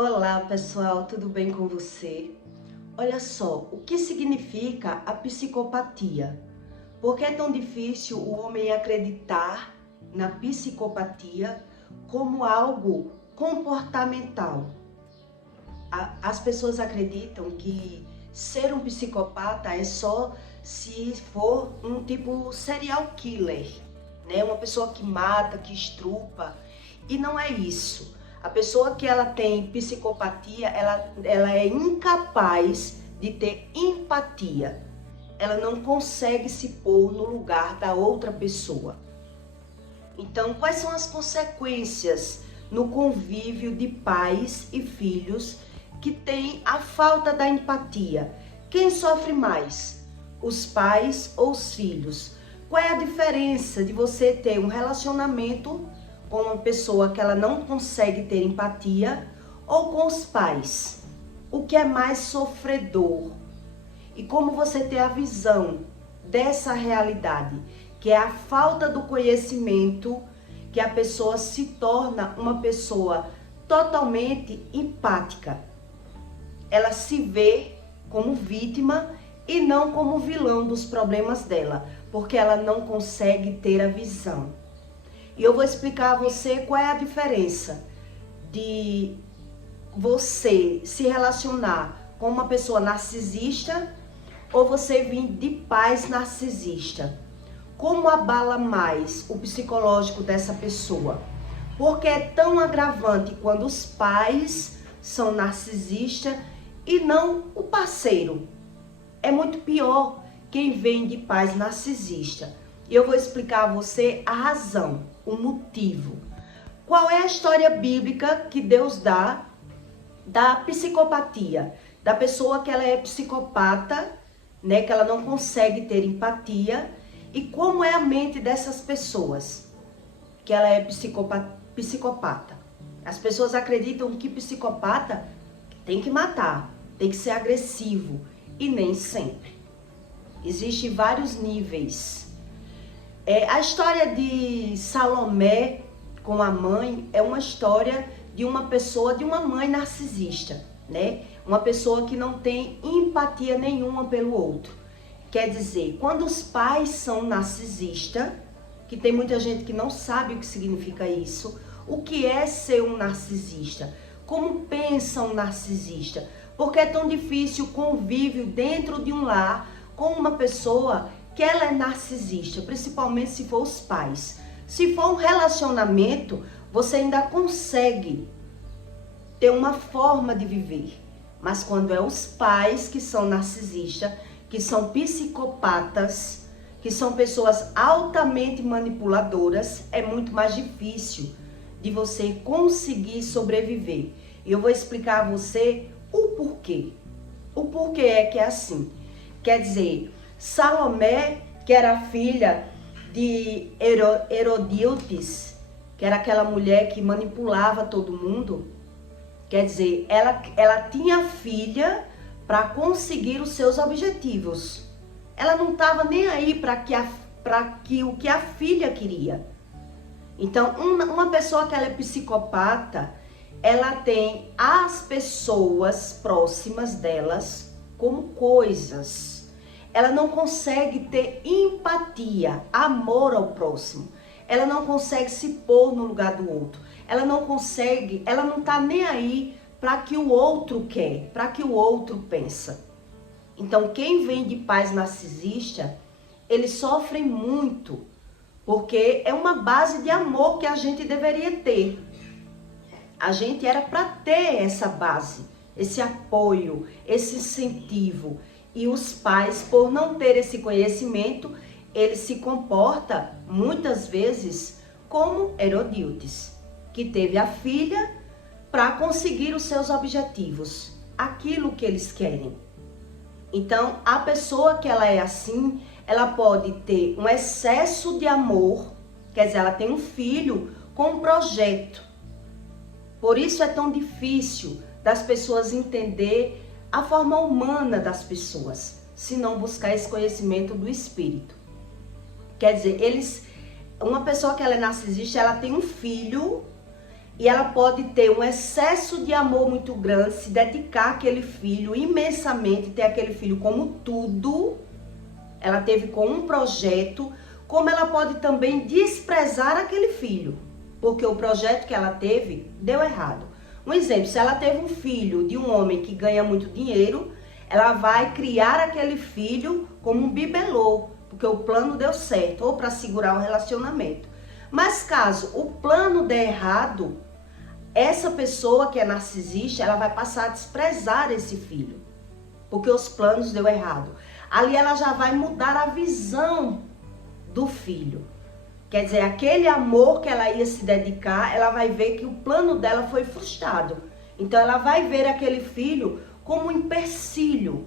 Olá pessoal, tudo bem com você? Olha só, o que significa a psicopatia? Por que é tão difícil o homem acreditar na psicopatia como algo comportamental? As pessoas acreditam que ser um psicopata é só se for um tipo serial killer, né? Uma pessoa que mata, que estrupa, e não é isso. A pessoa que ela tem psicopatia, ela é incapaz de ter empatia. Ela não consegue se pôr no lugar da outra pessoa. Então, quais são as consequências no convívio de pais e filhos que têm a falta da empatia? Quem sofre mais? Os pais ou os filhos? Qual é a diferença de você ter um relacionamento com uma pessoa que ela não consegue ter empatia ou com os pais? O que é mais sofredor? E como você ter a visão dessa realidade, que é a falta do conhecimento, que a pessoa se torna uma pessoa totalmente empática. Ela se vê como vítima e não como vilão dos problemas dela, porque ela não consegue ter a visão. E eu vou explicar a você qual é a diferença de você se relacionar com uma pessoa narcisista ou você vir de pais narcisistas. Como abala mais o psicológico dessa pessoa? Porque é tão agravante quando os pais são narcisistas e não o parceiro. É muito pior quem vem de pais narcisistas. E eu vou explicar a você a razão, o motivo. Qual é a história bíblica que Deus dá da psicopatia? Da pessoa que ela é psicopata, né, que ela não consegue ter empatia. E como é a mente dessas pessoas que ela é psicopata? As pessoas acreditam que psicopata tem que matar, tem que ser agressivo. E nem sempre. Existem vários níveis. A história de Salomé com a mãe é uma história de uma pessoa, de uma mãe narcisista, né? Uma pessoa que não tem empatia nenhuma pelo outro. Quer dizer, quando os pais são narcisistas, que tem muita gente que não sabe o que significa isso, o que é ser um narcisista? Como pensa um narcisista? Porque é tão difícil o convívio dentro de um lar com uma pessoa que ela é narcisista, principalmente se for os pais. Se for um relacionamento, você ainda consegue ter uma forma de viver. Mas quando é os pais que são narcisistas, que são psicopatas, que são pessoas altamente manipuladoras, é muito mais difícil de você conseguir sobreviver. E eu vou explicar a você o porquê. O porquê é que é assim. Quer dizer, Salomé, que era filha de Herodíotes, que era aquela mulher que manipulava todo mundo, quer dizer, ela tinha filha para conseguir os seus objetivos. Ela não estava nem aí para o que a filha queria. Então, uma pessoa que ela é psicopata, ela tem as pessoas próximas delas como coisas. Ela não consegue ter empatia, amor ao próximo. Ela não consegue se pôr no lugar do outro. Ela não consegue, ela não tá nem aí para que o outro quer, para que o outro pensa. Então, quem vem de pais narcisistas, eles sofrem muito, porque é uma base de amor que a gente deveria ter. A gente era para ter essa base, esse apoio, esse incentivo. E os pais, por não ter esse conhecimento, eles se comportam muitas vezes como Herodíotes, que teve a filha para conseguir os seus objetivos, aquilo que eles querem. Então, a pessoa que ela é assim, ela pode ter um excesso de amor, quer dizer, ela tem um filho com um projeto. Por isso é tão difícil das pessoas entender a forma humana das pessoas, se não buscar esse conhecimento do espírito. Quer dizer, uma pessoa que ela é narcisista, ela tem um filho e ela pode ter um excesso de amor muito grande, se dedicar àquele filho imensamente, ter aquele filho como tudo, ela teve com um projeto, como ela pode também desprezar aquele filho, porque o projeto que ela teve deu errado. Um exemplo, se ela teve um filho de um homem que ganha muito dinheiro, ela vai criar aquele filho como um bibelô, porque o plano deu certo, ou para segurar o relacionamento. Mas caso o plano der errado, essa pessoa que é narcisista, ela vai passar a desprezar esse filho, porque os planos deu errado. Ali ela já vai mudar a visão do filho. Quer dizer, aquele amor que ela ia se dedicar, ela vai ver que o plano dela foi frustrado. Então ela vai ver aquele filho como um empecilho.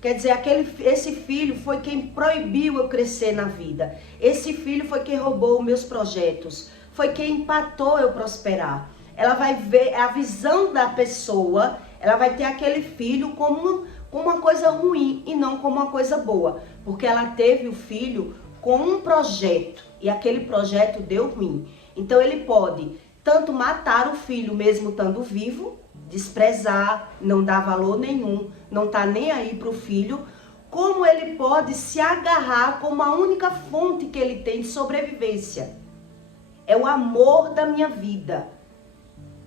Quer dizer, esse filho foi quem proibiu eu crescer na vida. Esse filho foi quem roubou meus projetos. Foi quem empatou eu prosperar. Ela vai ver a visão da pessoa, ela vai ter aquele filho como uma coisa ruim e não como uma coisa boa. Porque ela teve o filho com um projeto e aquele projeto deu ruim. Então ele pode tanto matar o filho mesmo estando vivo, desprezar, não dar valor nenhum, não tá nem aí pro filho, como ele pode se agarrar como a única fonte que ele tem de sobrevivência. É o amor da minha vida.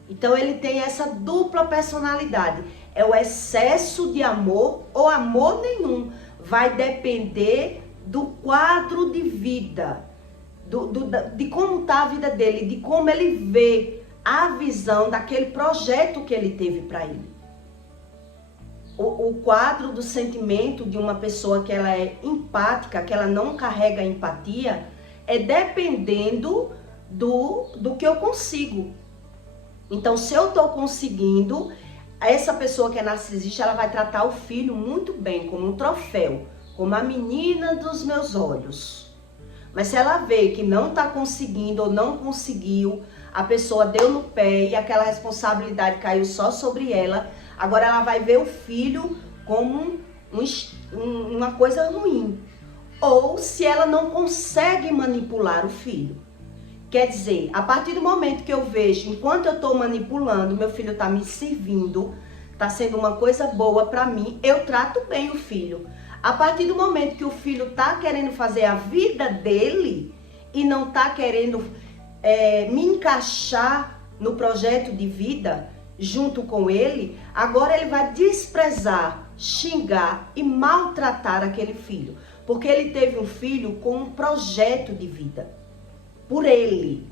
Então ele tem essa dupla personalidade. É o excesso de amor ou amor nenhum. Vai depender do quadro de vida, de como está a vida dele, de como ele vê a visão daquele projeto que ele teve para ele. O quadro do sentimento de uma pessoa que ela é empática, que ela não carrega empatia, é dependendo do que eu consigo. Então, se eu estou conseguindo, essa pessoa que é narcisista, ela vai tratar o filho muito bem, como um troféu, como a menina dos meus olhos. Mas se ela vê que não está conseguindo ou não conseguiu, a pessoa deu no pé e aquela responsabilidade caiu só sobre ela, agora ela vai ver o filho como uma coisa ruim. Ou se ela não consegue manipular o filho. Quer dizer, a partir do momento que eu vejo, enquanto eu estou manipulando, meu filho está me servindo, está sendo uma coisa boa para mim, eu trato bem o filho. A partir do momento que o filho está querendo fazer a vida dele e não está querendo me encaixar no projeto de vida junto com ele, agora ele vai desprezar, xingar e maltratar aquele filho. Porque ele teve um filho com um projeto de vida. Por ele.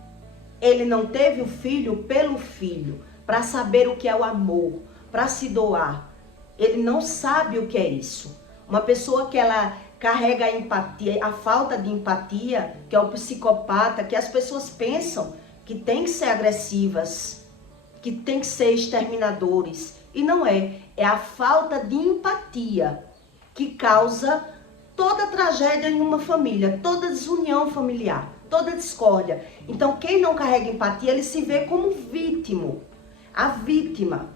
Ele não teve o filho pelo filho, para saber o que é o amor, para se doar. Ele não sabe o que é isso. Uma pessoa que ela carrega a empatia, a falta de empatia, que é um psicopata, que as pessoas pensam que tem que ser agressivas, que tem que ser exterminadores. E não é. É a falta de empatia que causa toda tragédia em uma família, toda desunião familiar, toda discórdia. Então, quem não carrega empatia, ele se vê como vítima, a vítima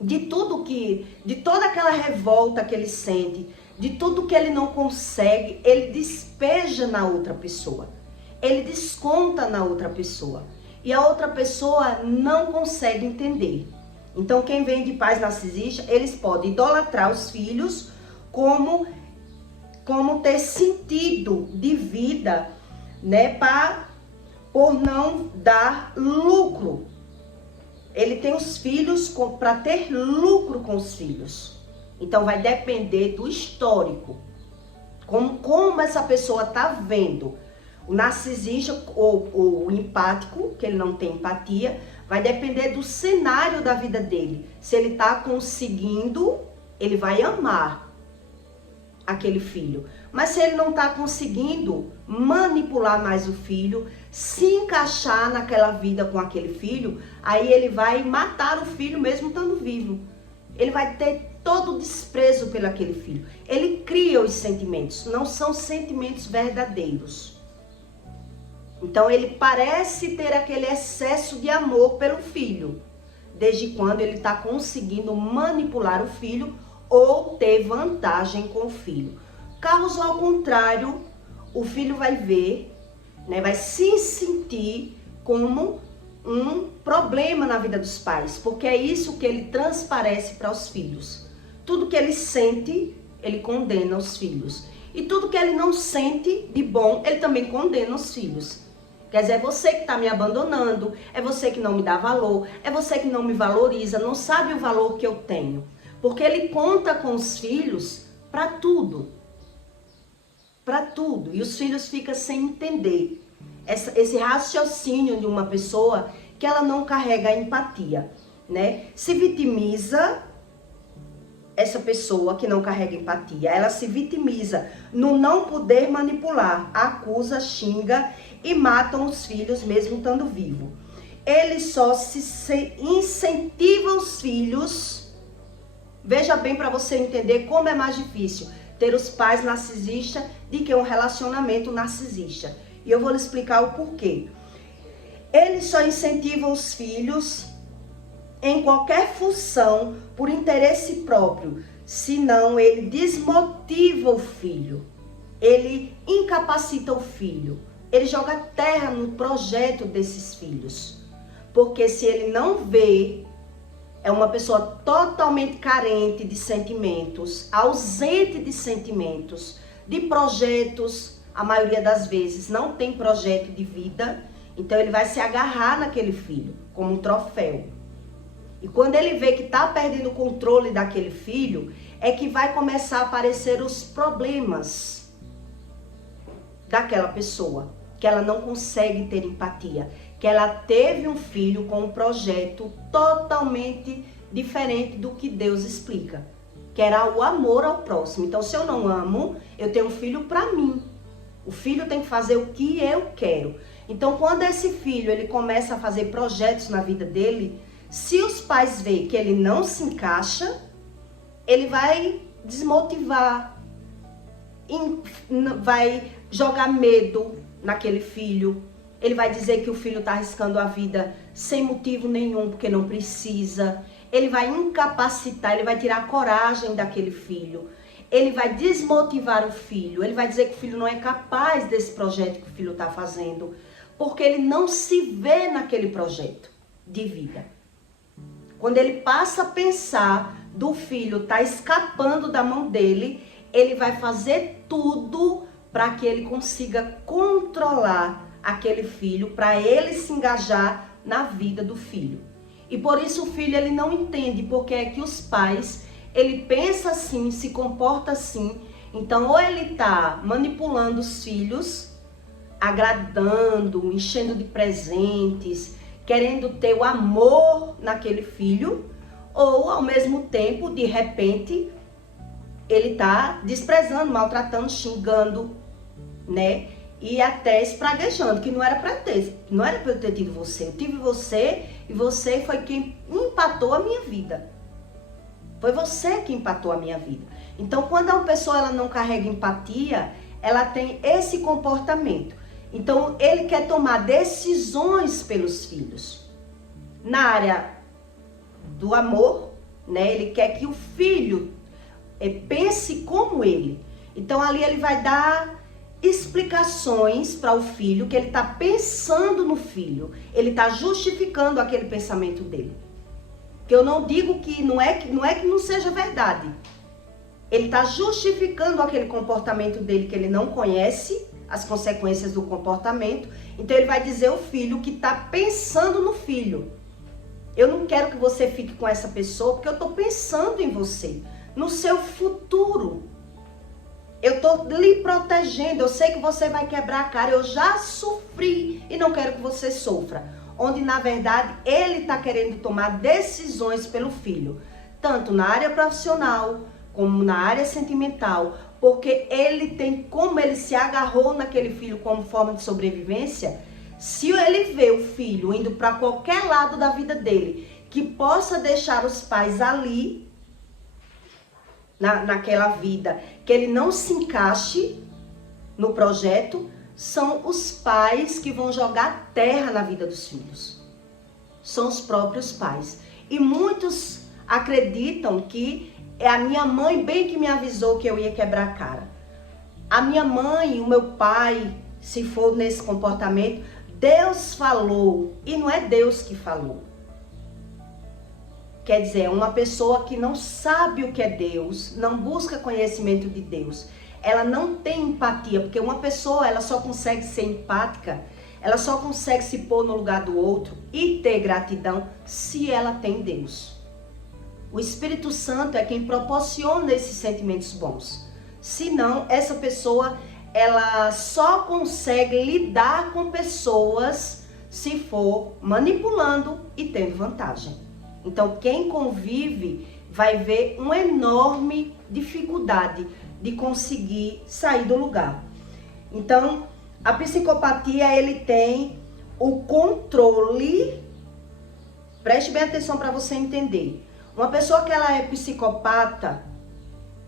de tudo de toda aquela revolta que ele sente, de tudo que ele não consegue, ele despeja na outra pessoa. Ele desconta na outra pessoa. E a outra pessoa não consegue entender. Então, quem vem de pais narcisistas, eles podem idolatrar os filhos como ter sentido de vida, né, por não dar lucro. Ele tem os filhos para ter lucro com os filhos. Então vai depender do histórico. Como essa pessoa está vendo. O narcisista ou o empático, que ele não tem empatia, vai depender do cenário da vida dele. Se ele está conseguindo, ele vai amar aquele filho. Mas se ele não está conseguindo manipular mais o filho, se encaixar naquela vida com aquele filho, aí ele vai matar o filho mesmo estando vivo. Ele vai ter todo o desprezo pelo aquele filho. Ele cria os sentimentos, não são sentimentos verdadeiros. Então ele parece ter aquele excesso de amor pelo filho, desde quando ele está conseguindo manipular o filho ou ter vantagem com o filho. Caso ao contrário, o filho vai ver, né, vai se sentir como um problema na vida dos pais, porque é isso que ele transparece para os filhos. Tudo que ele sente, ele condena os filhos. E tudo que ele não sente de bom, ele também condena os filhos. Quer dizer, é você que está me abandonando, é você que não me dá valor, é você que não me valoriza, não sabe o valor que eu tenho. Porque ele conta com os filhos para tudo. Para tudo. E os filhos ficam sem entender esse raciocínio de uma pessoa que ela não carrega a empatia, né? Se vitimiza essa pessoa que não carrega empatia. Ela se vitimiza no não poder manipular, acusa, xinga e matam os filhos mesmo estando vivo. Ele só se incentiva os filhos. Veja bem para você entender como é mais difícil ter os pais narcisistas do que um relacionamento narcisista. E eu vou lhe explicar o porquê. Ele só incentiva os filhos em qualquer função por interesse próprio, senão ele desmotiva o filho, ele incapacita o filho, ele joga terra no projeto desses filhos. Porque se ele não vê, é uma pessoa totalmente carente de sentimentos, ausente de sentimentos, de projetos, a maioria das vezes não tem projeto de vida, então ele vai se agarrar naquele filho como um troféu. E quando ele vê que está perdendo o controle daquele filho, é que vai começar a aparecer os problemas daquela pessoa, que ela não consegue ter empatia, que ela teve um filho com um projeto totalmente diferente do que Deus explica, que era o amor ao próximo. Então, se eu não amo, eu tenho um filho para mim. O filho tem que fazer o que eu quero. Então, quando esse filho ele começa a fazer projetos na vida dele, se os pais veem que ele não se encaixa, ele vai desmotivar, vai jogar medo naquele filho. Ele vai dizer que o filho está arriscando a vida sem motivo nenhum, porque não precisa. Ele vai incapacitar, ele vai tirar a coragem daquele filho. Ele vai desmotivar o filho. Ele vai dizer que o filho não é capaz desse projeto que o filho está fazendo, porque ele não se vê naquele projeto de vida. Quando ele passa a pensar do filho estar escapando da mão dele, ele vai fazer tudo para que ele consiga controlar aquele filho, para ele se engajar na vida do filho. E por isso o filho ele não entende porque é que os pais, ele pensa assim, se comporta assim. Então ou ele está manipulando os filhos, agradando, enchendo de presentes, querendo ter o amor naquele filho, ou ao mesmo tempo, de repente, ele está desprezando, maltratando, xingando, né? E até espraguejando, que não era para eu ter tido você. Eu tive você e você foi quem empatou a minha vida. Foi você que empatou a minha vida. Então, quando uma pessoa ela não carrega empatia, ela tem esse comportamento. Então, ele quer tomar decisões pelos filhos. Na área do amor, né? Ele quer que o filho pense como ele. Então, ali ele vai dar explicações para o filho, que ele está pensando no filho. Ele está justificando aquele pensamento dele. Que eu não digo que não é que não seja verdade. Ele está justificando aquele comportamento dele que ele não conhece, as consequências do comportamento. Então ele vai dizer ao filho que está pensando no filho. Eu não quero que você fique com essa pessoa porque eu estou pensando em você, no seu futuro. Eu estou lhe protegendo, eu sei que você vai quebrar a cara, eu já sofri e não quero que você sofra. Onde na verdade ele está querendo tomar decisões pelo filho, tanto na área profissional como na área sentimental, porque ele tem, como ele se agarrou naquele filho como forma de sobrevivência. Se ele vê o filho indo para qualquer lado da vida dele, que possa deixar os pais ali, naquela vida, que ele não se encaixe no projeto, são os pais que vão jogar terra na vida dos filhos. São os próprios pais. E muitos acreditam que é a minha mãe bem que me avisou que eu ia quebrar a cara. A minha mãe, o meu pai, se for nesse comportamento, Deus falou e não é Deus que falou. Quer dizer, uma pessoa que não sabe o que é Deus, não busca conhecimento de Deus, ela não tem empatia, porque uma pessoa ela só consegue ser empática, ela só consegue se pôr no lugar do outro e ter gratidão se ela tem Deus. O Espírito Santo é quem proporciona esses sentimentos bons. Senão, essa pessoa ela só consegue lidar com pessoas se for manipulando e tendo vantagem. Então, quem convive vai ver uma enorme dificuldade de conseguir sair do lugar. Então, a psicopatia, ele tem o controle. Preste bem atenção para você entender. Uma pessoa que ela é psicopata,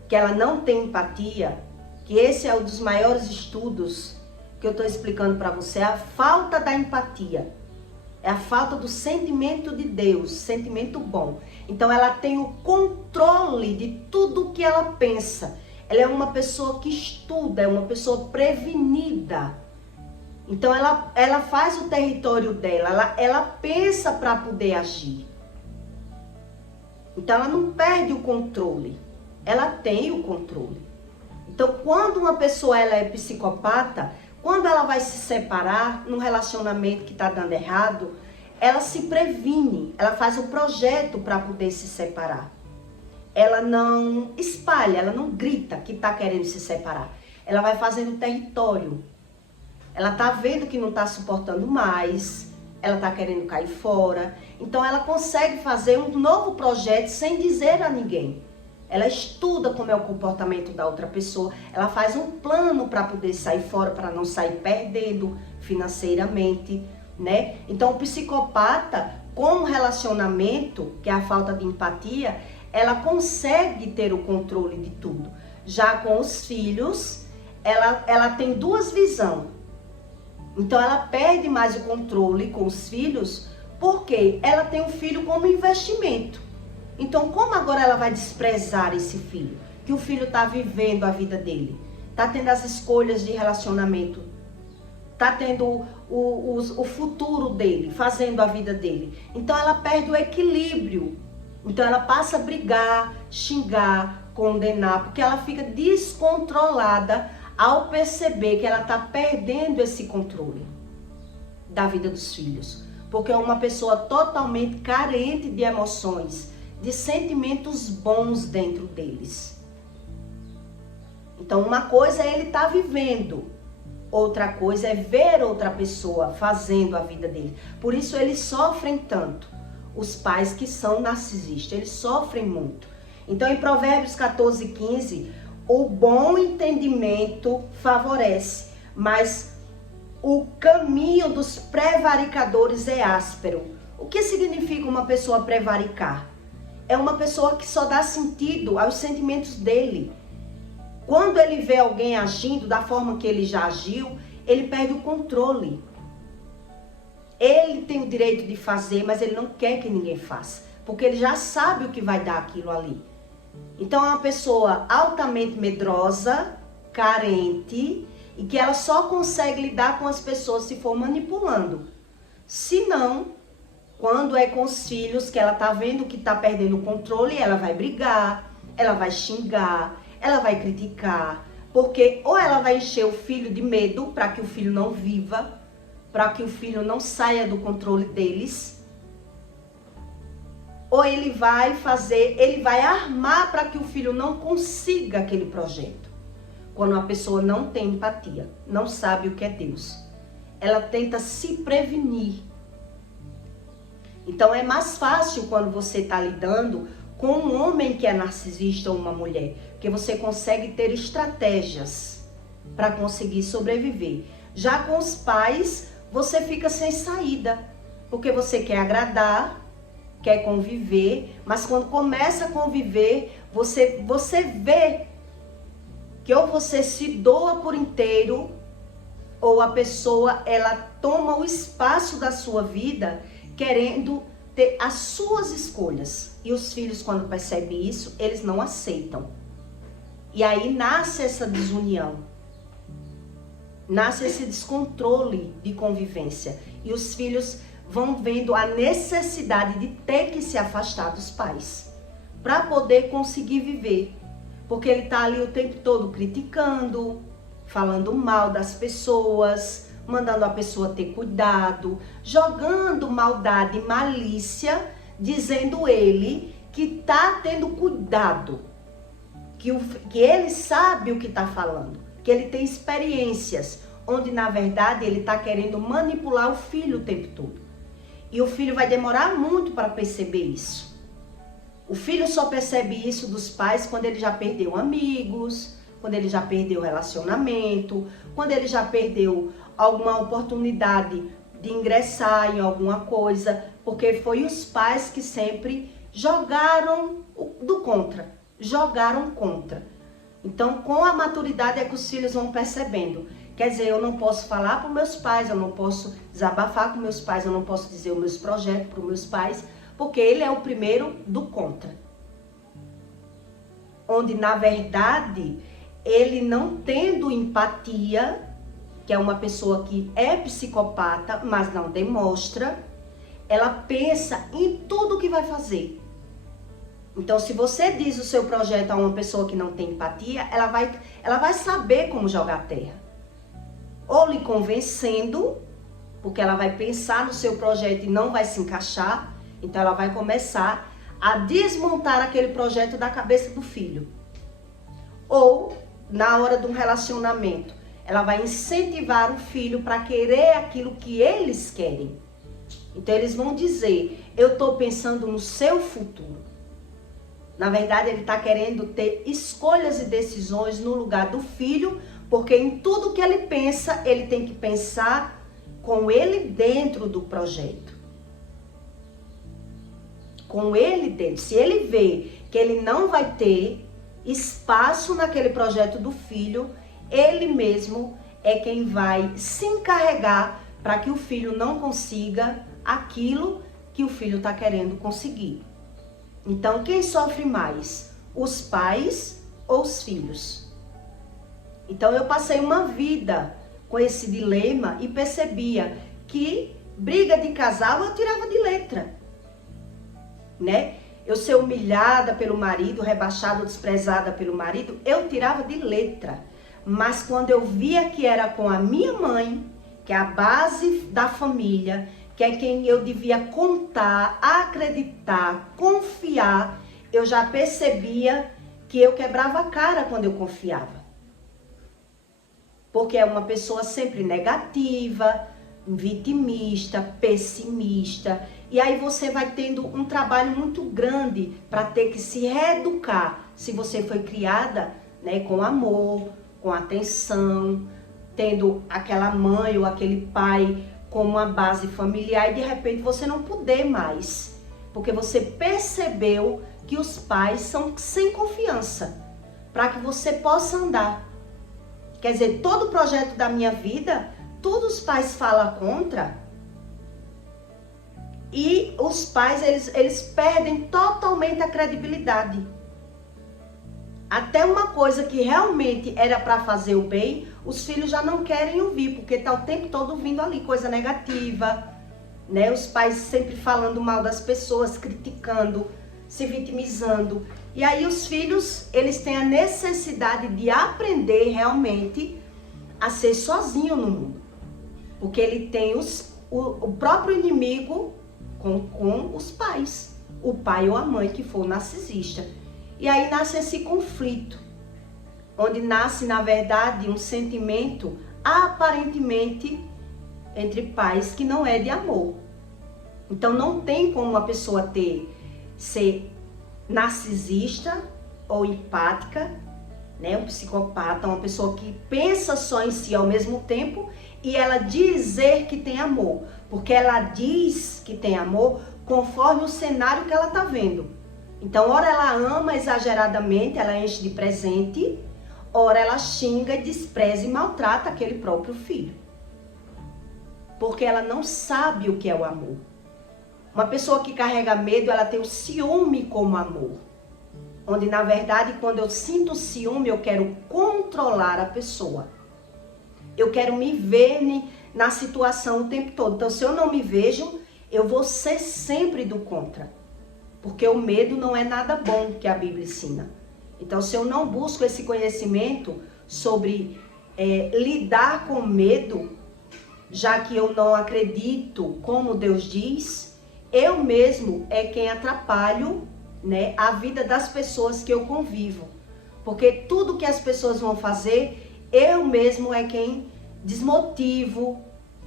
que ela não tem empatia, que esse é um dos maiores estudos que eu estou explicando para você, é a falta da empatia. É a falta do sentimento de Deus, sentimento bom. Então ela tem o controle de tudo que ela pensa. Ela é uma pessoa que estuda, é uma pessoa prevenida. Então ela faz o território dela, ela pensa para poder agir. Então ela não perde o controle, ela tem o controle. Então quando uma pessoa ela é psicopata, quando ela vai se separar num relacionamento que está dando errado, ela se previne, ela faz um projeto para poder se separar. Ela não espalha, ela não grita que está querendo se separar. Ela vai fazendo território. Ela está vendo que não está suportando mais, ela está querendo cair fora. Então ela consegue fazer um novo projeto sem dizer a ninguém. Ela estuda como é o comportamento da outra pessoa, ela faz um plano para poder sair fora, para não sair perdendo financeiramente, né? Então o psicopata, com o relacionamento, que é a falta de empatia, ela consegue ter o controle de tudo. Já com os filhos, ela tem duas visões. Então ela perde mais o controle com os filhos, porque ela tem o filho como investimento. Então, como agora ela vai desprezar esse filho? Que o filho está vivendo a vida dele, está tendo as escolhas de relacionamento, está tendo o futuro dele, fazendo a vida dele. Então, ela perde o equilíbrio. Então, ela passa a brigar, xingar, condenar, porque ela fica descontrolada ao perceber que ela está perdendo esse controle da vida dos filhos. Porque é uma pessoa totalmente carente de emoções, de sentimentos bons dentro deles. Então uma coisa é ele estar vivendo, outra coisa é ver outra pessoa fazendo a vida dele. Por isso eles sofrem tanto. Os pais que são narcisistas, eles sofrem muito. Então em Provérbios 14:15, o bom entendimento favorece, mas o caminho dos prevaricadores é áspero. O que significa uma pessoa prevaricar? É uma pessoa que só dá sentido aos sentimentos dele. Quando ele vê alguém agindo da forma que ele já agiu, ele perde o controle. Ele tem o direito de fazer, mas ele não quer que ninguém faça, porque ele já sabe o que vai dar aquilo ali. Então é uma pessoa altamente medrosa, carente, e que ela só consegue lidar com as pessoas se for manipulando. Se não, quando é com os filhos, que ela tá vendo que tá perdendo o controle, ela vai brigar, ela vai xingar, ela vai criticar, porque ou ela vai encher o filho de medo para que o filho não viva, para que o filho não saia do controle deles, ou ele vai armar para que o filho não consiga aquele projeto. Quando a pessoa não tem empatia, não sabe o que é Deus, ela tenta se prevenir. Então é mais fácil quando você está lidando com um homem que é narcisista ou uma mulher, porque você consegue ter estratégias para conseguir sobreviver. Já com os pais, você fica sem saída, porque você quer agradar, quer conviver, mas quando começa a conviver, você vê que ou você se doa por inteiro, ou a pessoa ela toma o espaço da sua vida querendo ter as suas escolhas. E os filhos, quando percebem isso, eles não aceitam. E aí nasce essa desunião. nasce esse descontrole de convivência e os filhos vão vendo a necessidade de ter que se afastar dos pais para poder conseguir viver, porque ele está ali o tempo todo criticando, falando mal das pessoas, mandando a pessoa ter cuidado, jogando maldade e malícia, dizendo ele que está tendo cuidado, que ele sabe o que está falando, que ele tem experiências, onde na verdade ele está querendo manipular o filho o tempo todo. E o filho vai demorar muito para perceber isso. O filho só percebe isso dos pais quando ele já perdeu amigos, quando ele já perdeu relacionamento, quando ele já perdeu alguma oportunidade de ingressar em alguma coisa, porque foi os pais que sempre jogaram contra. Então, com a maturidade é que os filhos vão percebendo. Quer dizer, eu não posso falar para os meus pais, eu não posso desabafar com meus pais, eu não posso dizer os meus projetos para os meus pais, porque ele é o primeiro do contra. Onde, na verdade, ele não tendo empatia, que é uma pessoa que é psicopata, mas não demonstra, ela pensa em tudo que vai fazer. Então, se você diz o seu projeto a uma pessoa que não tem empatia, ela vai saber como jogar terra. Ou lhe convencendo, porque ela vai pensar no seu projeto e não vai se encaixar, então ela vai começar a desmontar aquele projeto da cabeça do filho. Ou, na hora de um relacionamento, ela vai incentivar o filho para querer aquilo que eles querem. Então eles vão dizer, eu estou pensando no seu futuro. Na verdade, ele está querendo ter escolhas e decisões no lugar do filho, porque em tudo que ele pensa, ele tem que pensar com ele dentro do projeto. Com ele dentro. Se ele vê que ele não vai ter espaço naquele projeto do filho, ele mesmo é quem vai se encarregar para que o filho não consiga aquilo que o filho está querendo conseguir. Então, quem sofre mais? Os pais ou os filhos? Então, eu passei uma vida com esse dilema e percebia que briga de casal eu tirava de letra, né? Eu ser humilhada pelo marido, rebaixada ou desprezada pelo marido, eu tirava de letra. Mas quando eu via que era com a minha mãe, que é a base da família, que é quem eu devia contar, acreditar, confiar, eu já percebia que eu quebrava a cara quando eu confiava. Porque é uma pessoa sempre negativa, vitimista, pessimista. E aí você vai tendo um trabalho muito grande para ter que se reeducar. Se você foi criada, né, com amor, com atenção, tendo aquela mãe ou aquele pai como uma base familiar e de repente você não puder mais, porque você percebeu que os pais são sem confiança para que você possa andar. Quer dizer, todo o projeto da minha vida, todos os pais falam contra e os pais eles perdem totalmente a credibilidade. Até uma coisa que realmente era para fazer o bem, os filhos já não querem ouvir, porque tá o tempo todo vindo ali coisa negativa, né? Os pais sempre falando mal das pessoas, criticando, se vitimizando. E aí os filhos, eles têm a necessidade de aprender realmente a ser sozinho no mundo. Porque ele tem o próprio inimigo com os pais, o pai ou a mãe que for narcisista. E aí nasce esse conflito, onde nasce, na verdade, um sentimento aparentemente entre pais que não é de amor. Então não tem como uma pessoa ser narcisista ou empática, né? Um psicopata, uma pessoa que pensa só em si ao mesmo tempo e ela dizer que tem amor, porque ela diz que tem amor conforme o cenário que ela está vendo. Então, ora ela ama exageradamente, ela enche de presente, ora ela xinga, despreza e maltrata aquele próprio filho. Porque ela não sabe o que é o amor. Uma pessoa que carrega medo, ela tem o ciúme como amor. Onde, na verdade, quando eu sinto ciúme, eu quero controlar a pessoa. Eu quero me ver na situação o tempo todo. Então, se eu não me vejo, eu vou ser sempre do contra. Porque o medo não é nada bom que a Bíblia ensina. Então, se eu não busco esse conhecimento sobre lidar com medo, já que eu não acredito como Deus diz, eu mesmo é quem atrapalho, né, a vida das pessoas que eu convivo. Porque tudo que as pessoas vão fazer, eu mesmo é quem desmotivo,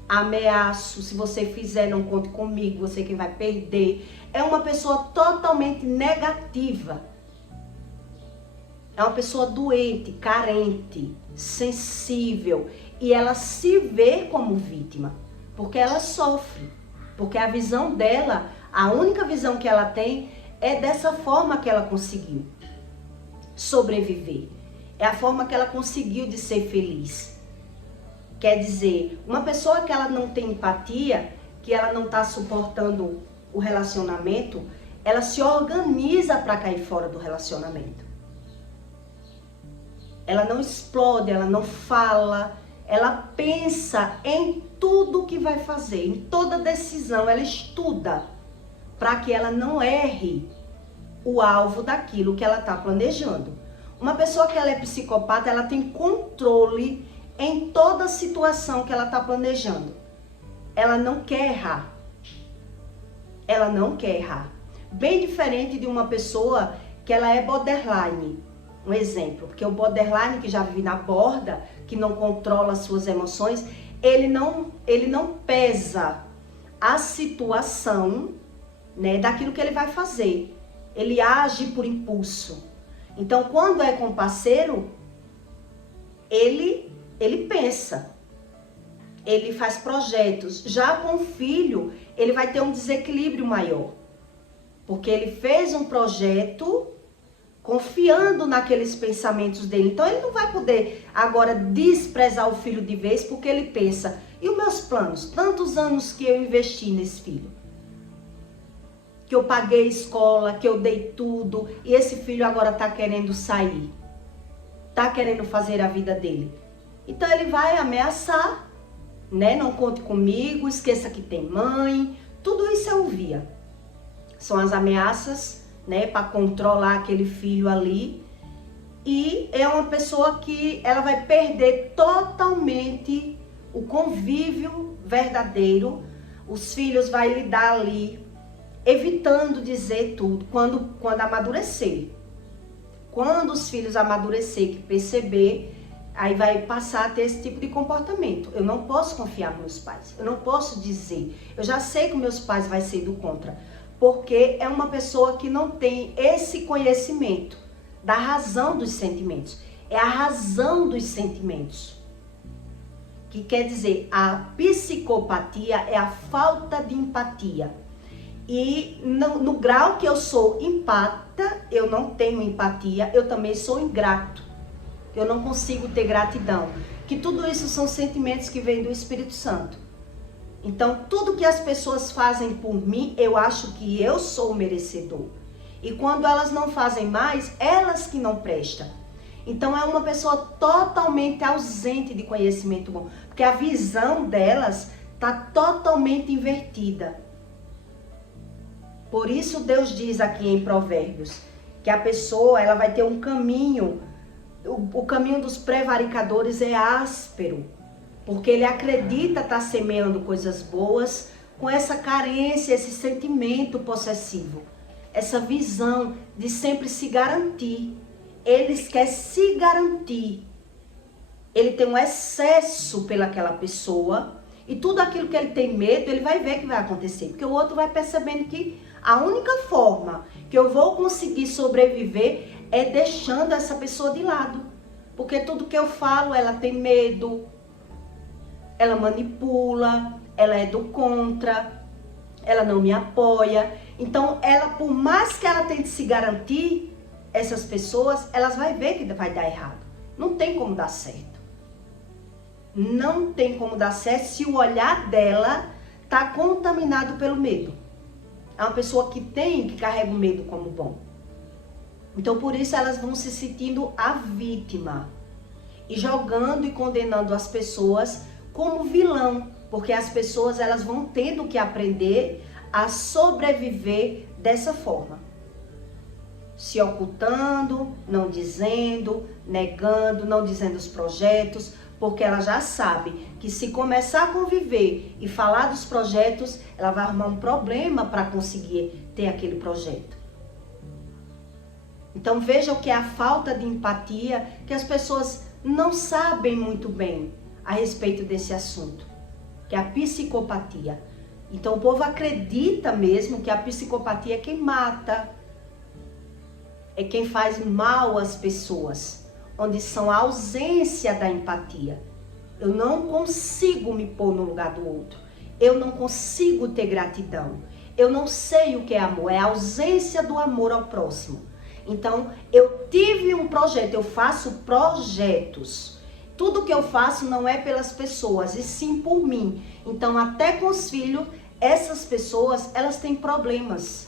ameaço. Se você fizer, não conte comigo, você é quem vai perder. É uma pessoa totalmente negativa. É uma pessoa doente, carente, sensível. E ela se vê como vítima, porque ela sofre. Porque a visão dela, a única visão que ela tem é dessa forma que ela conseguiu sobreviver. É a forma que ela conseguiu de ser feliz. Quer dizer, uma pessoa que ela não tem empatia, que ela não está suportando o relacionamento, ela se organiza para cair fora do relacionamento. Ela não explode, ela não fala, ela pensa em tudo que vai fazer, em toda decisão, ela estuda para que ela não erre o alvo daquilo que ela está planejando. Uma pessoa que ela é psicopata, ela tem controle em toda situação que ela está planejando. Ela não quer errar. Ela não quer errar. Bem diferente de uma pessoa que ela é borderline. Um exemplo, porque o borderline que já vive na borda, que não controla as suas emoções, ele não pesa a situação, né, daquilo que ele vai fazer. Ele age por impulso. Então, quando é com o parceiro, ele pensa, ele faz projetos. Já com o filho, ele vai ter um desequilíbrio maior, porque ele fez um projeto confiando naqueles pensamentos dele. Então, ele não vai poder agora desprezar o filho de vez, porque ele pensa, e os meus planos? Tantos anos que eu investi nesse filho, que eu paguei escola, que eu dei tudo, e esse filho agora tá querendo sair, tá querendo fazer a vida dele. Então ele vai ameaçar, né? Não conte comigo, esqueça que tem mãe. Tudo isso eu ouvia. São as ameaças, né, para controlar aquele filho ali. E é uma pessoa que ela vai perder totalmente o convívio verdadeiro. Os filhos vai lidar ali, evitando dizer tudo quando amadurecer. Quando os filhos amadurecer, que perceber, aí vai passar a ter esse tipo de comportamento. Eu não posso confiar nos meus pais. Eu não posso dizer. Eu já sei que meus pais vai ser do contra. Porque é uma pessoa que não tem esse conhecimento da razão dos sentimentos. É a razão dos sentimentos. Que quer dizer, a psicopatia é a falta de empatia. E no grau que eu sou empata, eu não tenho empatia, eu também sou ingrato. Eu não consigo ter gratidão. Que tudo isso são sentimentos que vêm do Espírito Santo. Então, tudo que as pessoas fazem por mim, eu acho que eu sou merecedor. E quando elas não fazem mais, elas que não prestam. Então, é uma pessoa totalmente ausente de conhecimento bom. Porque a visão delas está totalmente invertida. Por isso, Deus diz aqui em Provérbios, que a pessoa ela vai ter um caminho. O caminho dos prevaricadores é áspero. Porque ele acredita estar semeando coisas boas com essa carência, esse sentimento possessivo. Essa visão de sempre se garantir. Ele quer se garantir. Ele tem um excesso pelaquela pessoa. E tudo aquilo que ele tem medo, ele vai ver que vai acontecer. Porque o outro vai percebendo que a única forma que eu vou conseguir sobreviver é deixando essa pessoa de lado. Porque tudo que eu falo, ela tem medo. Ela manipula, ela é do contra, ela não me apoia. Então, ela, por mais que ela tente se garantir, essas pessoas, elas vão ver que vai dar errado. Não tem como dar certo. Não tem como dar certo se o olhar dela está contaminado pelo medo. É uma pessoa que carrega o medo como bom. Então, por isso, elas vão se sentindo a vítima. e jogando e condenando as pessoas como vilão, porque as pessoas elas vão tendo que aprender a sobreviver dessa forma. Se ocultando, não dizendo, negando, não dizendo os projetos, porque ela já sabe que se começar a conviver e falar dos projetos, ela vai arrumar um problema para conseguir ter aquele projeto. Então veja o que é a falta de empatia, que as pessoas não sabem muito bem a respeito desse assunto, que é a psicopatia. Então o povo acredita mesmo que a psicopatia é quem mata, é quem faz mal às pessoas, onde são a ausência da empatia. Eu não consigo me pôr no lugar do outro, eu não consigo ter gratidão, eu não sei o que é amor, é a ausência do amor ao próximo. Então eu tive um projeto, eu faço projetos. Tudo que eu faço não é pelas pessoas, e sim por mim. Então, até com os filhos, essas pessoas, elas têm problemas.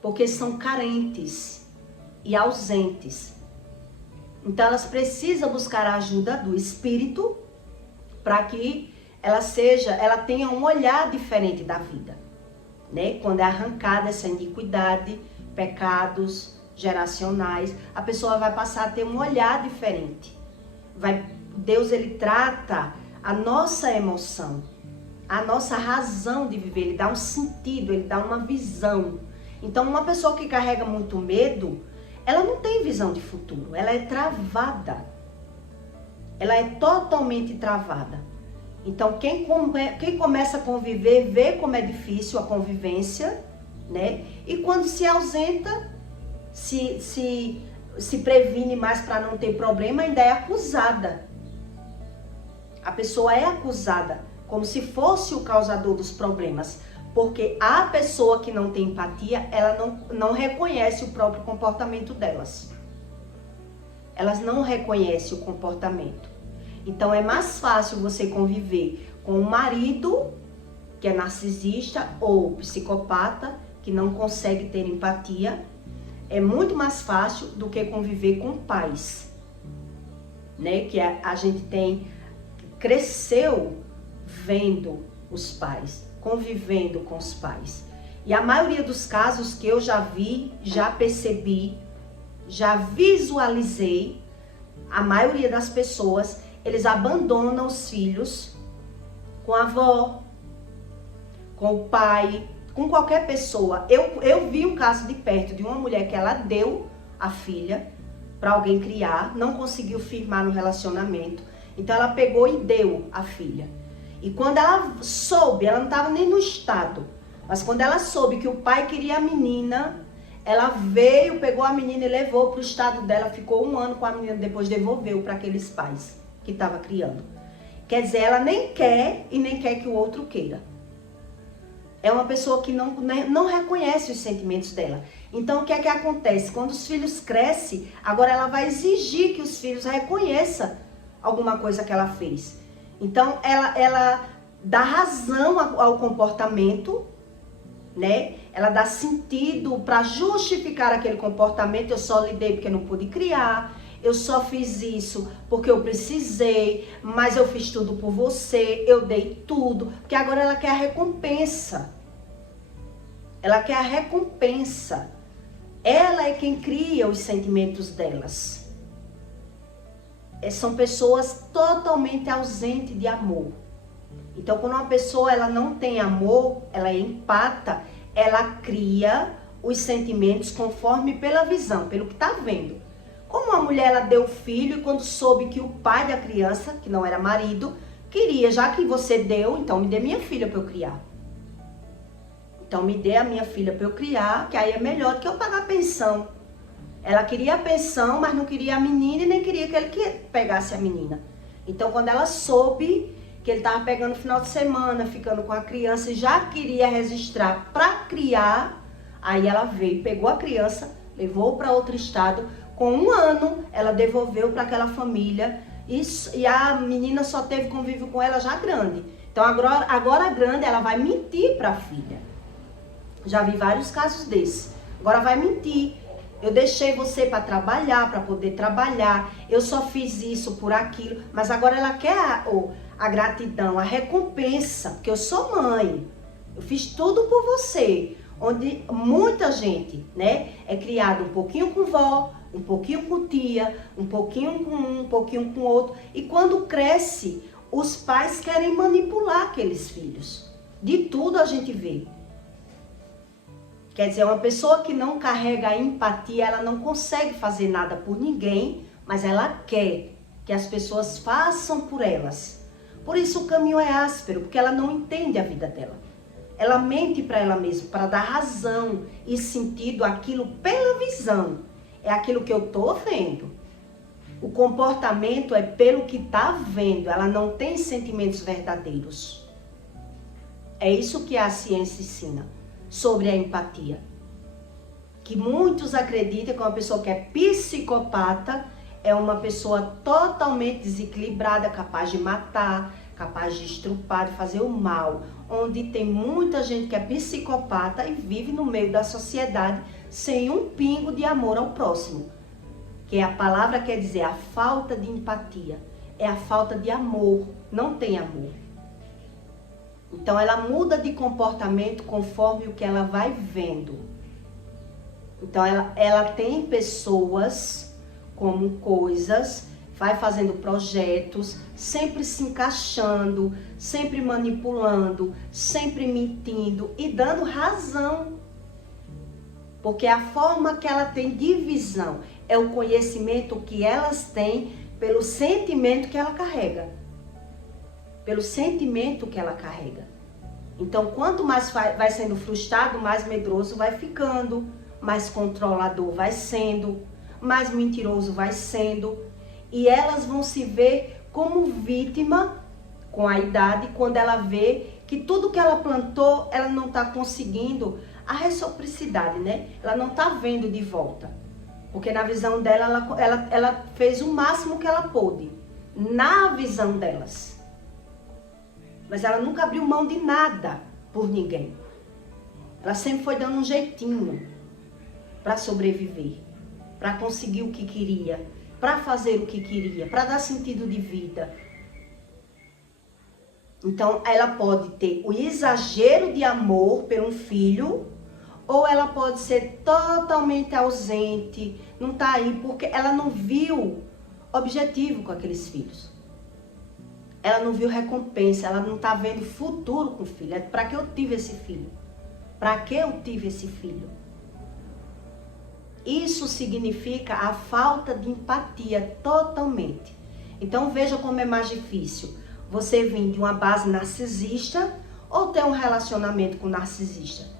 Porque são carentes e ausentes. Então, elas precisam buscar a ajuda do Espírito para que ela tenha um olhar diferente da vida. Né? Quando é arrancada essa iniquidade, pecados geracionais, a pessoa vai passar a ter um olhar diferente. Deus, ele trata a nossa emoção, a nossa razão de viver, ele dá um sentido, ele dá uma visão. Então, uma pessoa que carrega muito medo, ela não tem visão de futuro, ela é travada, ela é totalmente travada. Então, quem começa a conviver, vê como é difícil a convivência, né? E quando se ausenta, se previne mais para não ter problema, ainda é acusada. A pessoa é acusada como se fosse o causador dos problemas, porque a pessoa que não tem empatia, ela não reconhece o próprio comportamento delas. Elas não reconhecem o comportamento. Então é mais fácil você conviver com um marido que é narcisista ou psicopata, que não consegue ter empatia. É muito mais fácil do que conviver com pais, né? Que a gente cresceu vendo os pais, convivendo com os pais. E a maioria dos casos que eu já vi, já percebi, já visualizei, a maioria das pessoas, eles abandonam os filhos com a avó, com o pai, com qualquer pessoa. Eu vi um caso de perto de uma mulher que ela deu a filha para alguém criar, não conseguiu firmar no relacionamento, então ela pegou e deu a filha. E quando ela soube, ela não estava nem no estado, mas quando ela soube que o pai queria a menina, ela veio, pegou a menina e levou para o estado dela, ficou 1 ano com a menina, depois devolveu para aqueles pais que estavam criando. Quer dizer, ela nem quer e nem quer que o outro queira. É uma pessoa que não reconhece os sentimentos dela. Então, o que é que acontece? Quando os filhos crescem, agora ela vai exigir que os filhos reconheçam alguma coisa que ela fez. Então, ela dá razão ao comportamento, né? Ela dá sentido para justificar aquele comportamento. Eu só lhe dei porque não pude criar. Eu só fiz isso porque eu precisei, mas eu fiz tudo por você, eu dei tudo. Porque agora ela quer a recompensa. Ela quer a recompensa. Ela é quem cria os sentimentos delas. São pessoas totalmente ausentes de amor. Então, quando uma pessoa ela não tem amor, ela é empata, ela cria os sentimentos conforme pela visão, pelo que está vendo. Como a mulher ela deu o filho e quando soube que o pai da criança, que não era marido, queria, já que você deu, então me dê minha filha para eu criar. Então me dê a minha filha para eu criar, que aí é melhor do que eu pagar a pensão. Ela queria a pensão, mas não queria a menina e nem queria que ele pegasse a menina. Então quando ela soube que ele estava pegando o final de semana, ficando com a criança e já queria registrar para criar, aí ela veio, pegou a criança, levou para outro estado. Com 1 ano, ela devolveu para aquela família e a menina só teve convívio com ela já grande. Então, agora grande, ela vai mentir para a filha. Já vi vários casos desses. Agora vai mentir Eu deixei você para trabalhar, para poder trabalhar. Eu só fiz isso por aquilo. Mas agora ela quer a gratidão, a recompensa, porque eu sou mãe. Eu fiz tudo por você. Onde muita gente, né, é criada um pouquinho com vó, um pouquinho com tia, um pouquinho com um pouquinho com outro. E quando cresce, os pais querem manipular aqueles filhos. De tudo a gente vê. Quer dizer, uma pessoa que não carrega a empatia, ela não consegue fazer nada por ninguém, mas ela quer que as pessoas façam por elas. Por isso o caminho é áspero, porque ela não entende a vida dela. Ela mente para ela mesma, para dar razão e sentido àquilo pela visão. É aquilo que eu estou vendo. O comportamento é pelo que está vendo. Ela não tem sentimentos verdadeiros. É isso que a ciência ensina sobre a empatia. Que muitos acreditam que uma pessoa que é psicopata é uma pessoa totalmente desequilibrada, capaz de matar, capaz de estrupar, de fazer o mal. Onde tem muita gente que é psicopata e vive no meio da sociedade sem um pingo de amor ao próximo. Que a palavra quer dizer a falta de empatia. É a falta de amor. Não tem amor. Então ela muda de comportamento conforme o que ela vai vendo. Então ela tem pessoas como coisas, vai fazendo projetos, sempre se encaixando, sempre manipulando, sempre mentindo e dando razão. Porque a forma que ela tem de visão é o conhecimento que elas têm pelo sentimento que ela carrega. Pelo sentimento que ela carrega. Então, quanto mais vai sendo frustrado, mais medroso vai ficando, mais controlador vai sendo, mais mentiroso vai sendo. E elas vão se ver como vítima com a idade, quando ela vê que tudo que ela plantou, ela não está conseguindo a reciprocidade, né? Ela não está vendo de volta. Porque na visão dela, ela fez o máximo que ela pôde. Na visão delas. Mas ela nunca abriu mão de nada por ninguém. Ela sempre foi dando um jeitinho para sobreviver, para conseguir o que queria, para fazer o que queria, para dar sentido de vida. Então, ela pode ter o exagero de amor por um filho, ou ela pode ser totalmente ausente, não tá aí porque ela não viu objetivo com aqueles filhos. Ela não viu recompensa, ela não tá vendo futuro com o filho. Para que eu tive esse filho? Para que eu tive esse filho? Isso significa a falta de empatia totalmente. Então veja como é mais difícil você vir de uma base narcisista ou ter um relacionamento com narcisista.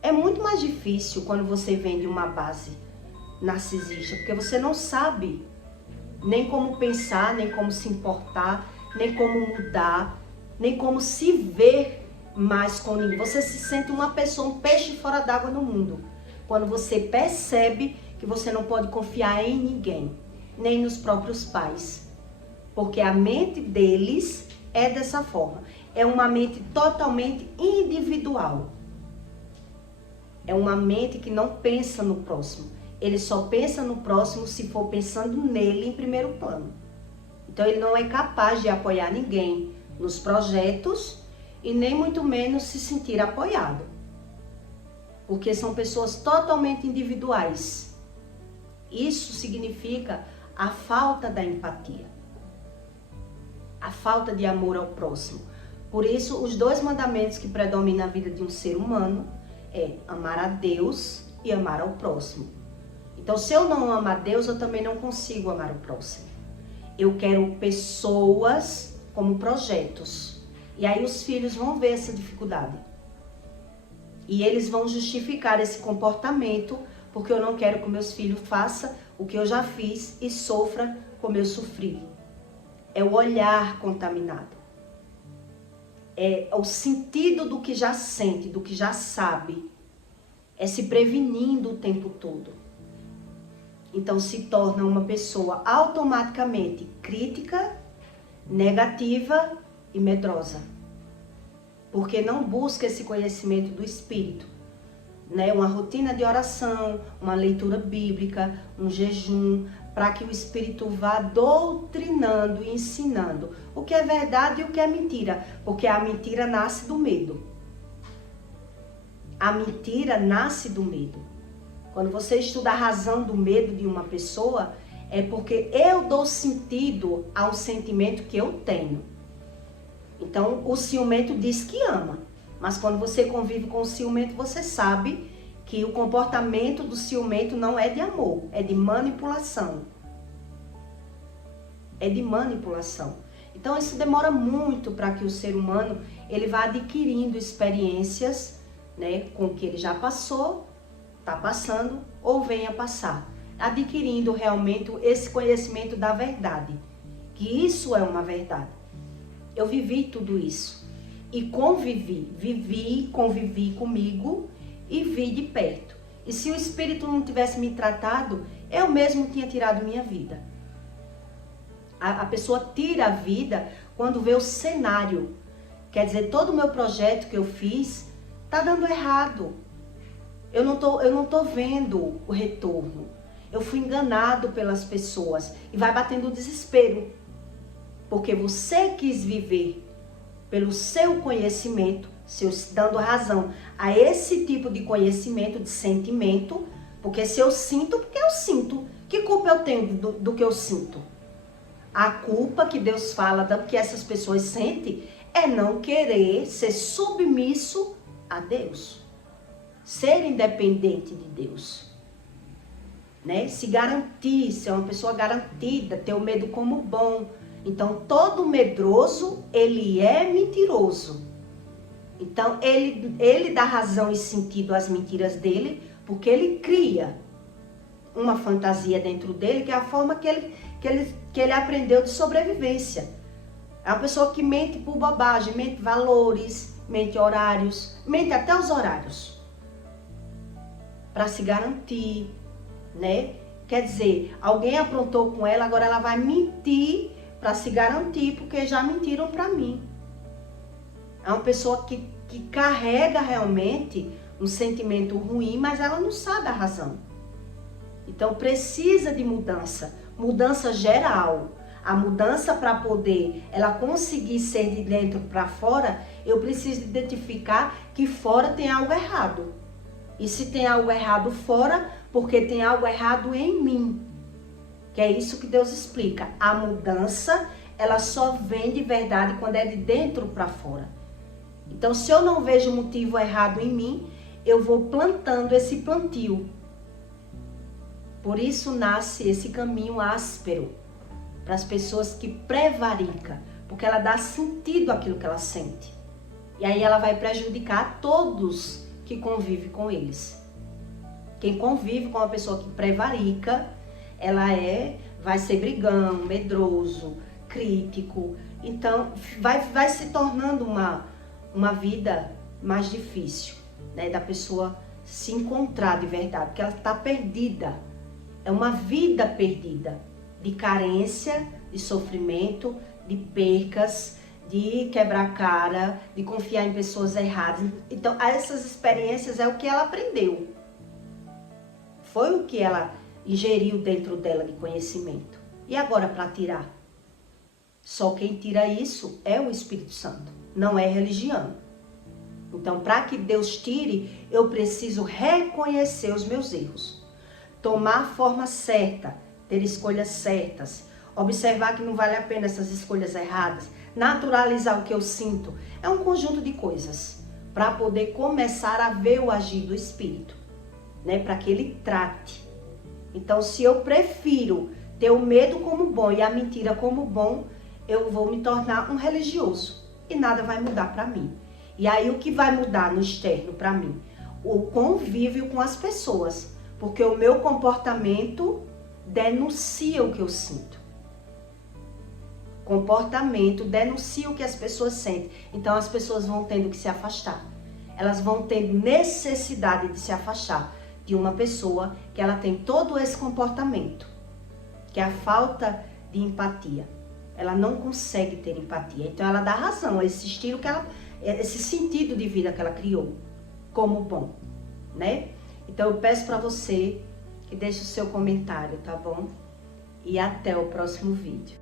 É muito mais difícil quando você vem de uma base narcisista, porque você não sabe nem como pensar, nem como se importar, nem como mudar, nem como se ver mais com ninguém. Você se sente uma pessoa, um peixe fora d'água no mundo. Quando você percebe que você não pode confiar em ninguém, nem nos próprios pais. Porque a mente deles é dessa forma. É uma mente totalmente individual. É uma mente que não pensa no próximo. Ele só pensa no próximo se for pensando nele em primeiro plano. Então ele não é capaz de apoiar ninguém nos projetos e nem muito menos se sentir apoiado. Porque são pessoas totalmente individuais. Isso significa a falta da empatia. A falta de amor ao próximo. Por isso, os dois mandamentos que predominam na vida de um ser humano é amar a Deus e amar ao próximo. Então, se eu não amo a Deus, eu também não consigo amar o próximo. Eu quero pessoas como projetos. E aí os filhos vão ver essa dificuldade. E eles vão justificar esse comportamento, porque eu não quero que meus filhos façam o que eu já fiz e sofra como eu sofri. É o olhar contaminado. É o sentido do que já sente, do que já sabe. É se prevenindo o tempo todo. Então se torna uma pessoa automaticamente crítica, negativa e medrosa. Porque não busca esse conhecimento do espírito. né, uma rotina de oração, uma leitura bíblica, um jejum, para que o Espírito vá doutrinando e ensinando o que é verdade e o que é mentira, porque a mentira nasce do medo. A mentira nasce do medo. Quando você estuda a razão do medo de uma pessoa, é porque eu dou sentido ao sentimento que eu tenho. Então, o ciumento diz que ama, mas quando você convive com o ciumento, você sabe que o comportamento do ciumento não é de amor, é de manipulação. É de manipulação. Então, isso demora muito para que o ser humano ele vá adquirindo experiências, né, com o que ele já passou, está passando ou venha passar. Adquirindo realmente esse conhecimento da verdade, que isso é uma verdade. Eu vivi tudo isso e convivi comigo e vi de perto. E se o Espírito não tivesse me tratado, eu mesmo tinha tirado minha vida. A pessoa tira a vida quando vê o cenário. Quer dizer, todo o meu projeto que eu fiz está dando errado. Eu não tô vendo o retorno. Eu fui enganado pelas pessoas e vai batendo o desespero. Porque você quis viver pelo seu conhecimento, dando razão a esse tipo de conhecimento, de sentimento, porque se eu sinto, porque eu sinto. Que culpa eu tenho do que eu sinto? A culpa que Deus fala que essas pessoas sentem é não querer ser submisso a Deus. Ser independente de Deus. Né? Se garantir, ser uma pessoa garantida, ter o medo como bom. Então, todo medroso, ele é mentiroso. Então, ele dá razão e sentido às mentiras dele, porque ele cria uma fantasia dentro dele, que é a forma que ele aprendeu de sobrevivência. É uma pessoa que mente por bobagem, mente valores, mente horários, mente até os horários. Para se garantir, né? Quer dizer, alguém aprontou com ela, agora ela vai mentir para se garantir, porque já mentiram para mim. É uma pessoa que carrega realmente um sentimento ruim, mas ela não sabe a razão. Então precisa de mudança geral. A mudança para poder ela conseguir ser de dentro para fora, eu preciso identificar que fora tem algo errado. E se tem algo errado fora, porque tem algo errado em mim. Que é isso que Deus explica. A mudança, ela só vem de verdade quando é de dentro para fora. Então, se eu não vejo motivo errado em mim, eu vou plantando esse plantio. Por isso nasce esse caminho áspero para as pessoas que prevaricam, porque ela dá sentido àquilo que ela sente. E aí ela vai prejudicar a todos que convivem com eles. Quem convive com uma pessoa que prevarica, vai ser brigão, medroso, crítico. Então, vai se tornando uma vida mais difícil, né, da pessoa se encontrar de verdade, porque ela está perdida. É uma vida perdida, de carência, de sofrimento, de percas, de quebrar cara, de confiar em pessoas erradas. Então, essas experiências é o que ela aprendeu. Foi o que ela ingeriu dentro dela de conhecimento. E agora para tirar? Só quem tira isso é o Espírito Santo, não é religião. Então, para que Deus tire, eu preciso reconhecer os meus erros. Tomar a forma certa, ter escolhas certas, observar que não vale a pena essas escolhas erradas, naturalizar o que eu sinto. É um conjunto de coisas para poder começar a ver o agir do Espírito, né? Para que ele trate. Então, se eu prefiro ter o medo como bom e a mentira como bom, eu vou me tornar um religioso e nada vai mudar para mim. E aí o que vai mudar no externo para mim? O convívio com as pessoas, porque o meu comportamento denuncia o que eu sinto. Comportamento denuncia o que as pessoas sentem. Então as pessoas vão tendo que se afastar. Elas vão tendo necessidade de se afastar de uma pessoa que ela tem todo esse comportamento, que é a falta de empatia. Ela não consegue ter empatia. Então ela dá razão a esse estilo esse sentido de vida que ela criou como bom. né? Então eu peço para você que deixe o seu comentário, tá bom? E até o próximo vídeo.